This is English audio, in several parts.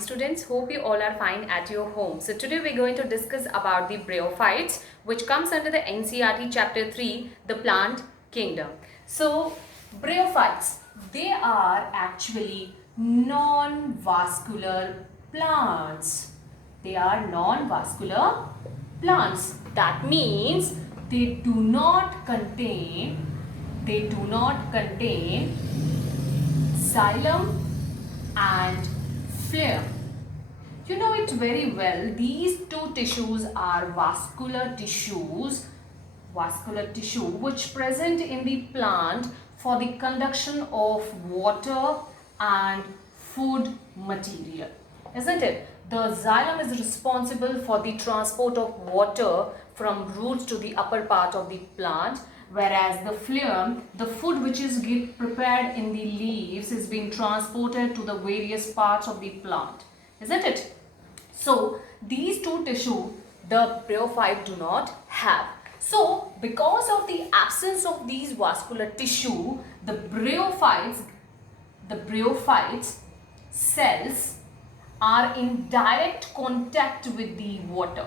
morning, students. Hope you all are fine at your home. So today we're going to discuss about the bryophytes, which comes under the NCERT chapter 3, the plant kingdom. So bryophytes, they are actually non-vascular plants. They are non-vascular plants. That means they do not contain xylem and phloem. You know it very well. These two tissues are vascular tissues which present in the plant for the conduction of water and food material, isn't it? The xylem is responsible for the transport of water from roots to the upper part of the plant, whereas the phloem, the food which is prepared in the leaves, is being transported to the various parts of the plant, isn't it? So these two tissues the bryophyte do not have. So because of the absence of these vascular tissue, the bryophytes cells are in direct contact with the water.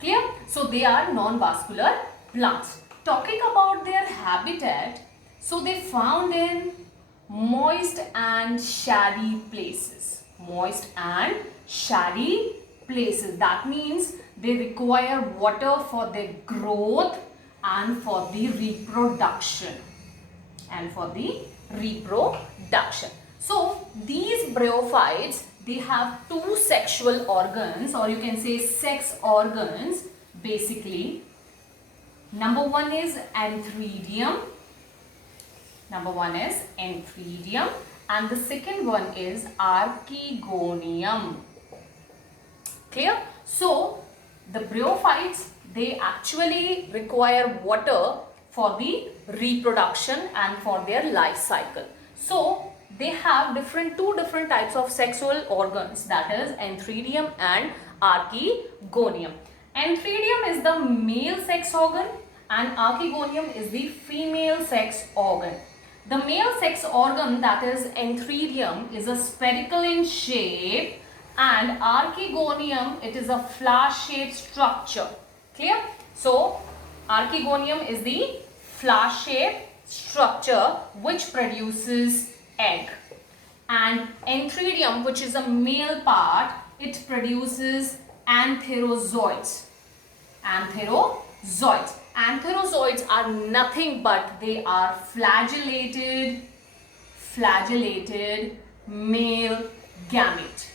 Clear? So they are non-vascular plants. Talking about their habitat, so they found in moist and shady places. That means they require water for their growth and for the reproduction. So these bryophytes, they have two sexual organs, or you can say sex organs basically. Number one is antheridium, and the second one is archegonium. Clear? So the bryophytes, they actually require water for the reproduction and for their life cycle. So they have two different types of sexual organs, that is antheridium and archegonium. Antheridium is the male sex organ and archegonium is the female sex organ. The male sex organ, that is antheridium, is a spherical in shape, and archegonium, it is a flower-shaped structure. Clear? So archegonium is the flower-shaped structure which produces egg, and antheridium, which is a male part, it produces antherozoids. Antherozoids are nothing but they are flagellated male gamete.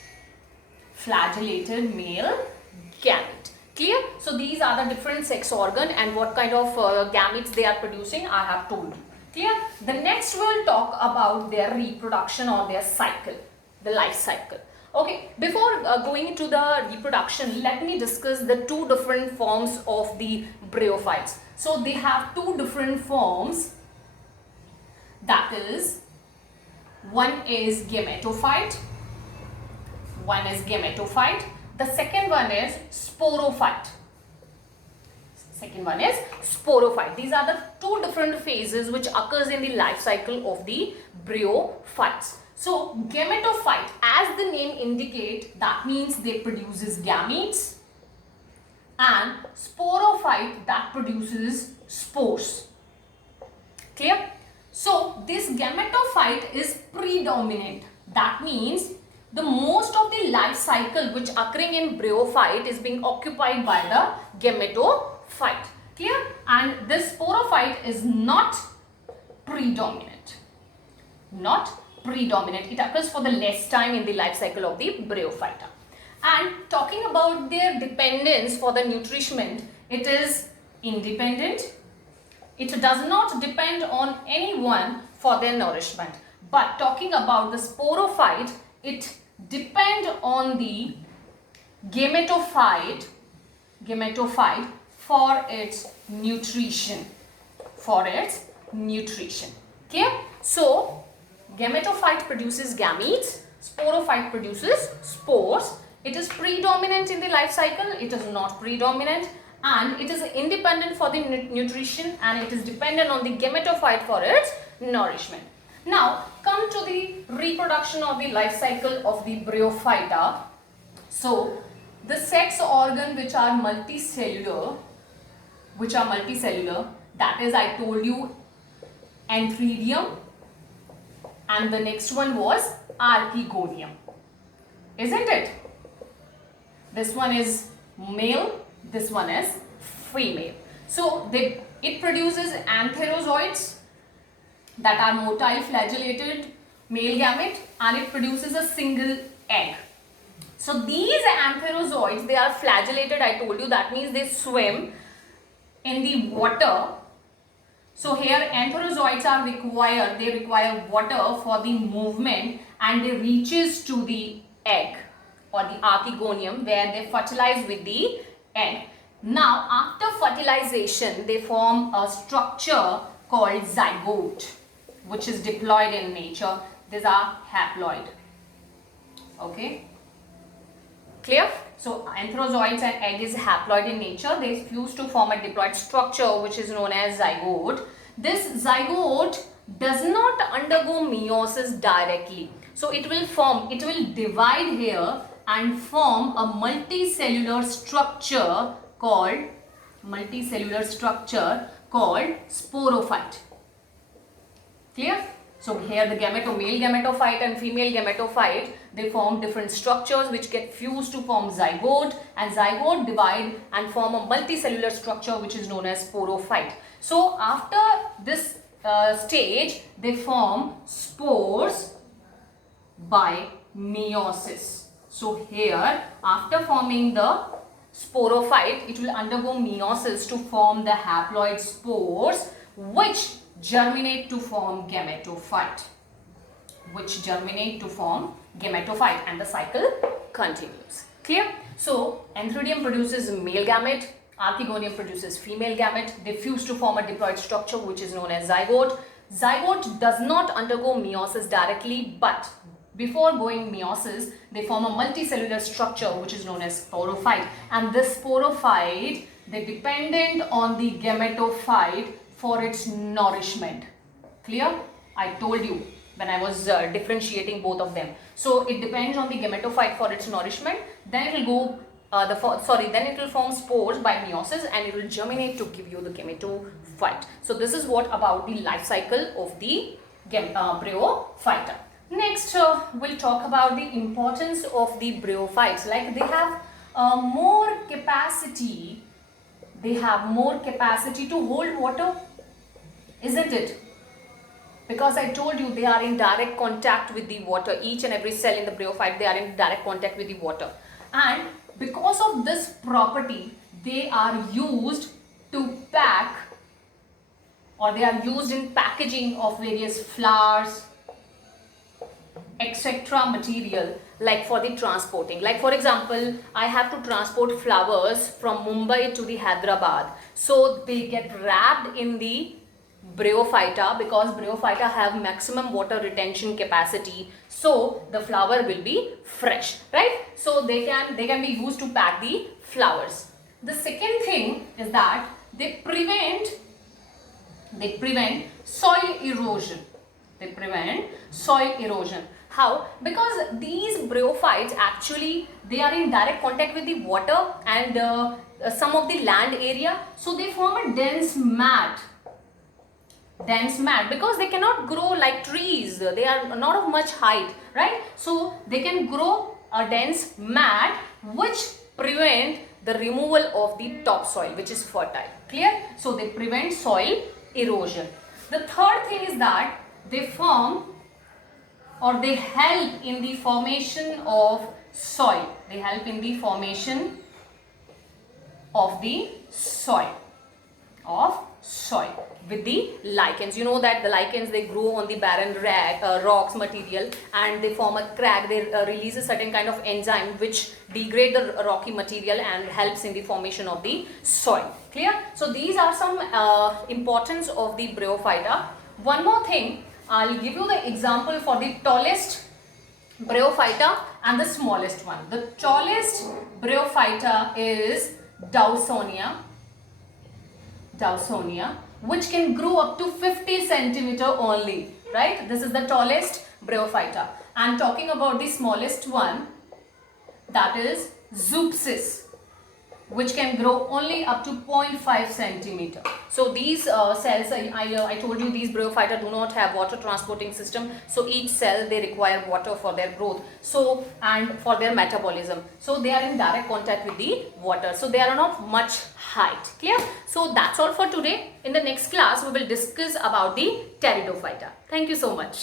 Clear? So these are the different sex organ and what kind of gametes they are producing, I have told you. Clear? The next we will talk about their reproduction or their cycle, the life cycle. Okay, before going into the reproduction, let me discuss the two different forms of the bryophytes. So they have two different forms, that is, one is gametophyte, the second one is sporophyte. These are the two different phases which occurs in the life cycle of the bryophytes. So gametophyte, as the name indicates, that means they produces gametes, and sporophyte, that produces spores. Clear? So this gametophyte is predominant. That means the most of the life cycle which occurring in bryophyte is being occupied by the gametophyte. Clear? And this sporophyte is not predominant. It occurs for the less time in the life cycle of the bryophyta. And talking about their dependence for the nutrition, it is independent. It does not depend on anyone for their nourishment. But talking about the sporophyte, it depends on the gametophyte for its nutrition. Okay? So gametophyte produces gametes, sporophyte produces spores. It is predominant in the life cycle, it is not predominant, and it is independent for the nutrition, and it is dependent on the gametophyte for its nourishment. Now come to the reproduction or the life cycle of the Bryophyta. So the sex organ which are multicellular, that is, I told you, Antheridium, and the next one was Archegonium, isn't it? This one is male, this one is female. So it produces antherozoids that are motile flagellated male gamete, and it produces a single egg. So these antherozoids, they are flagellated, I told you, that means they swim in the water. So here antherozoids are required, they require water for the movement, and they reaches to the egg or the archegonium, where they fertilize with the egg. Now after fertilization, they form a structure called zygote, which is diploid in nature. These are haploid. Okay, clear? So antherozoids and egg is haploid in nature. They fuse to form a diploid structure which is known as zygote. This zygote does not undergo meiosis directly. So it will divide here and form a multicellular structure called sporophyte. Clear? So here the male gametophyte and female gametophyte, they form different structures which get fused to form zygote, and zygote divide and form a multicellular structure which is known as sporophyte. So after this stage, they form spores by meiosis. So here, after forming the sporophyte, it will undergo meiosis to form the haploid spores, which germinate to form gametophyte, and the cycle continues. Clear? So Antheridium produces male gamete, Archegonium produces female gamete. They fuse to form a diploid structure which is known as zygote. Zygote does not undergo meiosis directly, but before going meiosis, they form a multicellular structure which is known as sporophyte, and this sporophyte, they dependent on the gametophyte for its nourishment. Clear? I told you when I was differentiating both of them. So it depends on the gametophyte for its nourishment. Then it will then it will form spores by meiosis, and it will germinate to give you the gametophyte. So this is what about the life cycle of the Bryophyta. Next, we'll talk about the importance of the bryophytes. Like they have more capacity. They have more capacity to hold water, isn't it? Because I told you they are in direct contact with the water. Each and every cell in the bryophyte, they are in direct contact with the water. And because of this property, they are used to pack, or they are used in packaging of various flowers, etc. material, like for the transporting. Like for example, I have to transport flowers from Mumbai to the Hyderabad. So they get wrapped in the Bryophyta, because Bryophyta have maximum water retention capacity. So the flower will be fresh, right? So they can be used to pack the flowers. The second thing is that they prevent soil erosion. They prevent soil erosion. How? Because these bryophytes actually, they are in direct contact with the water and some of the land area. So they form a dense mat, because they cannot grow like trees. They are not of much height, right? So they can grow a dense mat which prevent the removal of the topsoil, which is fertile. Clear? So they prevent soil erosion. The third thing is that they form, or they help in the formation of soil. They help in the formation of the soil, with the lichens. You know that the lichens, they grow on the barren rocks material, and they form a crack. They release a certain kind of enzyme which degrade the rocky material and helps in the formation of the soil. Clear? So these are some importance of the Bryophyta. One more thing, I'll give you the example for the tallest Bryophyta and the smallest one. The tallest Bryophyta is Dawsonia, which can grow up to 50 centimeter only, right? This is the tallest bryophyta. And talking about the smallest one, that is Zooxis, which can grow only up to 0.5 centimeter. So these cells, I told you, these bryophyta do not have water transporting system. So each cell, they require water for their growth, so, and for their metabolism. So they are in direct contact with the water. So they are not much height. Clear? So that's all for today. In the next class, we will discuss about the pteridophyta. Thank you so much.